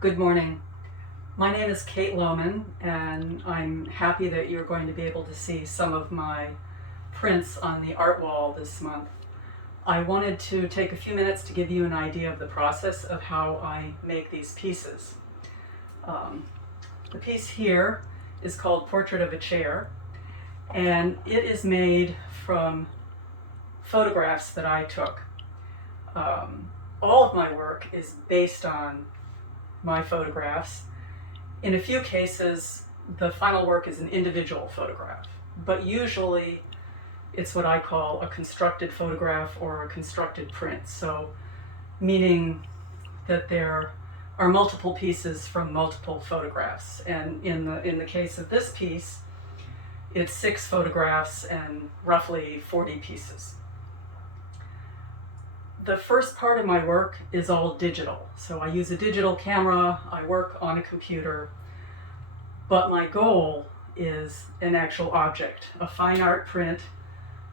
Good morning. My name is Kate Lowman, and I'm happy that you're going to be able to see some of my prints on the art wall this month. I wanted to take a few minutes to give you an idea of the process of how I make these pieces. The piece here is called Portrait of a Chair, and it is made from photographs that I took. All of my work is based on my photographs. In a few cases, the final work is an individual photograph, but usually it's what I call a constructed photograph or a constructed print. So, meaning that there are multiple pieces from multiple photographs. And in the case of this piece, it's 6 photographs and roughly 40 pieces. The first part of my work is all digital. So I use a digital camera, I work on a computer, but my goal is an actual object, a fine art print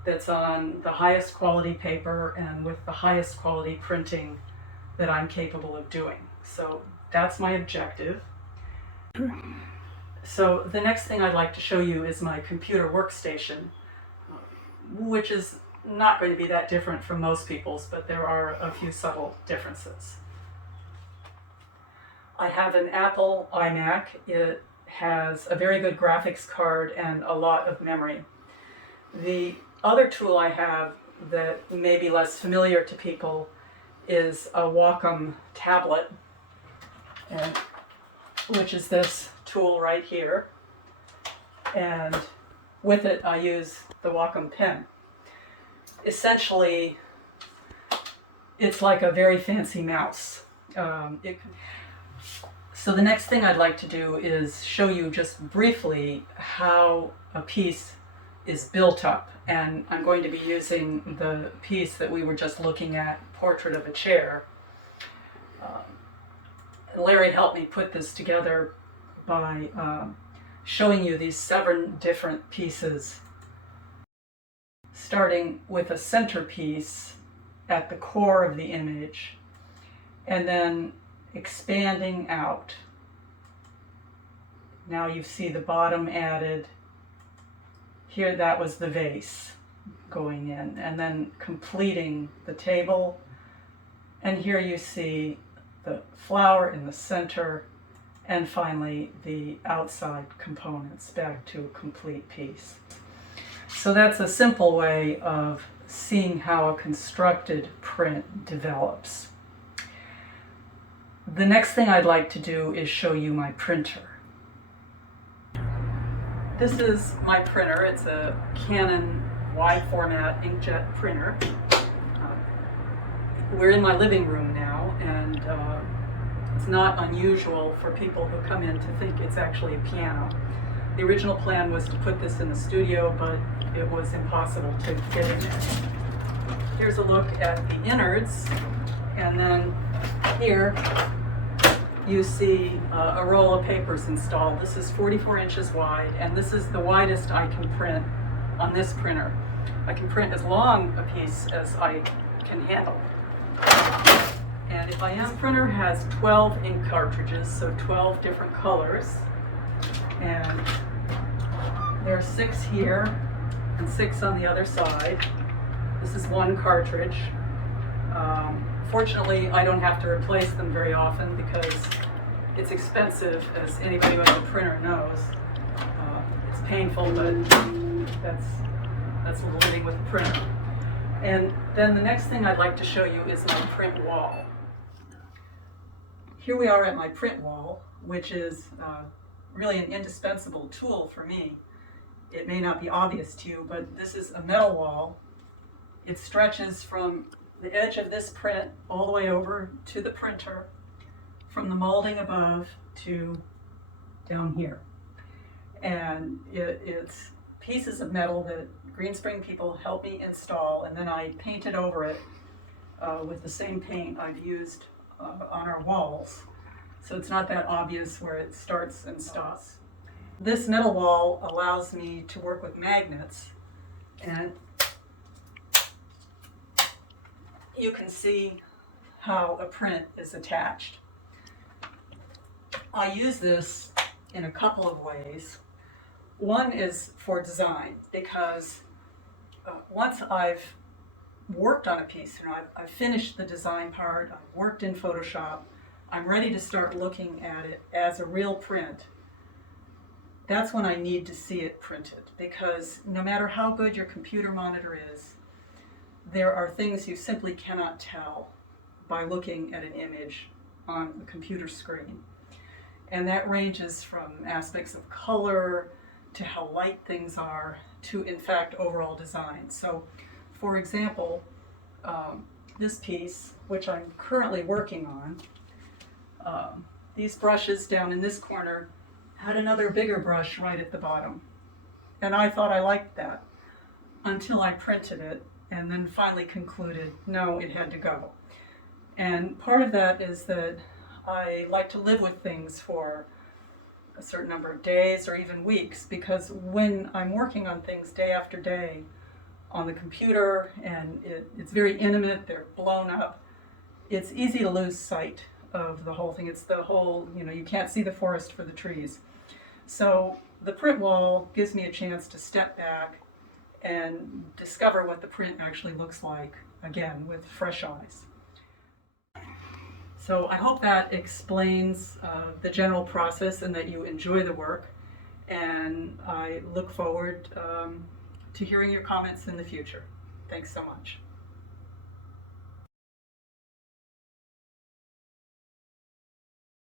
that's on the highest quality paper and with the highest quality printing that I'm capable of doing. So that's my objective. So the next thing I'd like to show you is my computer workstation, which is not going to be that different from most people's, but there are a few subtle differences. I have an Apple iMac. It has a very good graphics card and a lot of memory. The other tool I have that may be less familiar to people is a Wacom tablet, which is this tool right here. And with it, I use the Wacom pen. Essentially, it's like a very fancy mouse. So the next thing I'd like to do is show you just briefly how a piece is built up. And I'm going to be using the piece that we were just looking at, Portrait of a Chair. Larry helped me put this together by showing you these 7 different pieces, starting with a centerpiece at the core of the image, and then expanding out. Now you see the bottom added. Here, that was the vase going in, and then completing the table. And here you see the flower in the center, and finally the outside components back to a complete piece. So that's a simple way of seeing how a constructed print develops. The next thing I'd like to do is show you my printer. This is my printer. It's a Canon wide format inkjet printer. We're in my living room now, and it's not unusual for people who come in to think it's actually a piano. The original plan was to put this in the studio, but it was impossible to get in there. Here's a look at the innards, and then here you see a roll of papers installed. This is 44 inches wide, and this is the widest I can print on this printer. I can print as long a piece as I can handle. And if this printer has 12 ink cartridges, so 12 different colors, and there are 6 here and 6 on the other side. This is 1 cartridge. Fortunately, I don't have to replace them very often because it's expensive, as anybody with a printer knows. It's painful, but that's living with a printer. And then the next thing I'd like to show you is my print wall. Here we are at my print wall, which is really an indispensable tool for me. It may not be obvious to you, but this is a metal wall. It stretches from the edge of this print all the way over to the printer, from the molding above to down here. And it's pieces of metal that Green Spring people helped me install, and then I painted over it with the same paint I've used on our walls. So it's not that obvious where it starts and stops. This metal wall allows me to work with magnets, and you can see how a print is attached. I use this in a couple of ways. One is for design, because once I've worked on a piece, I've finished the design part, I've worked in Photoshop, I'm ready to start looking at it as a real print. That's when I need to see it printed, because no matter how good your computer monitor is, there are things you simply cannot tell by looking at an image on the computer screen. And that ranges from aspects of color to how light things are to, in fact, overall design. So, for example, this piece, which I'm currently working on, these brushes down in this corner had another bigger brush right at the bottom. And I thought I liked that until I printed it and then finally concluded, no, it had to go. And part of that is that I like to live with things for a certain number of days or even weeks, because when I'm working on things day after day on the computer and it's very intimate, they're blown up, it's easy to lose sight of the whole thing. It's the whole, you can't see the forest for the trees. So the print wall gives me a chance to step back and discover what the print actually looks like, again, with fresh eyes. So I hope that explains the general process and that you enjoy the work. And I look forward to hearing your comments in the future. Thanks so much.